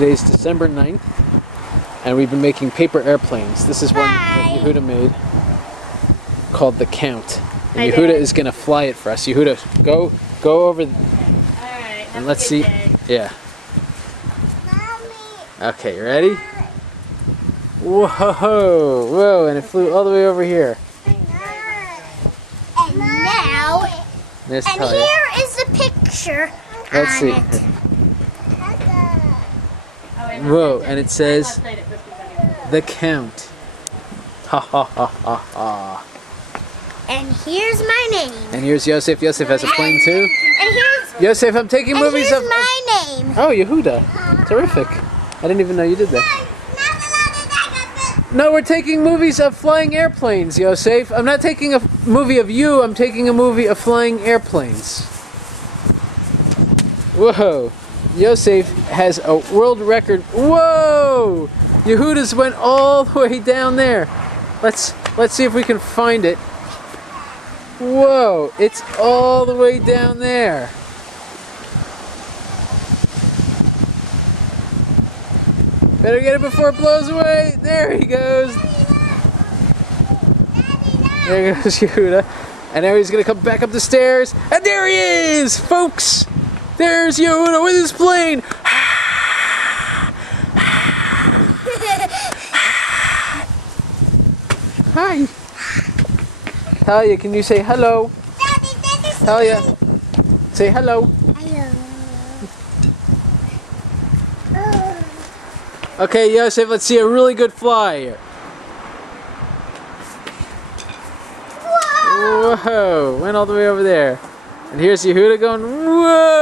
Today's December 9th, and we've been making paper airplanes. This is one that Yehuda made called the Count. And Yehuda is going to fly it for us. Yehuda, go over Alright, and let's see. Day. Yeah. Okay, you ready? Whoa, whoa, and it flew all the way over here. And now, Let's and tell you. here is the picture Let's on see. it. Whoa, and it says the Count. Ha ha ha ha ha. And here's my name. And here's Yosef. Yosef has a plane too. And here's Yosef, I'm taking movies here's of. my name. Oh, Yehuda. Terrific. I didn't even know you did that. No, we're taking movies of flying airplanes, Yosef. I'm not taking a movie of you, I'm taking a movie of flying airplanes. Whoa. Yosef has a world record. Whoa! Yehuda's went all the way down there. Let's see if we can find it. Whoa, it's all the way down there. Better get it before it blows away. There he goes. There goes Yehuda. And now he's going to come back up the stairs. And there he is, folks. There's Yehuda with his plane. Hi. Talia, can you say hello? Talia, say hello. Okay, Yosef, let's see a really good fly here. Whoa! Went all the way over there. And here's Yehuda going, whoa!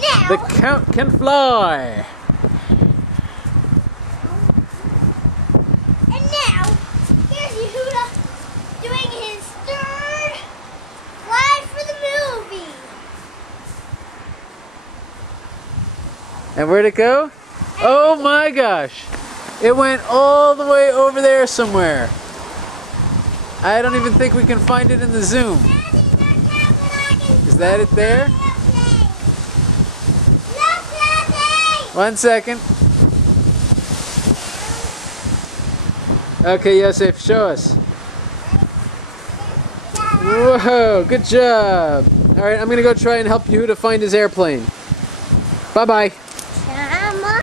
Now, The Count can fly! and now, here's Yehuda doing his third fly for the movie. And where'd it go? Oh my gosh! It went all the way over there somewhere. I don't even think we can find it in the zoom. Is that it there? One second. Okay, Yosef, show us. Whoa, good job. All right, I'm gonna go try and help Yehuda find his airplane. Bye-bye.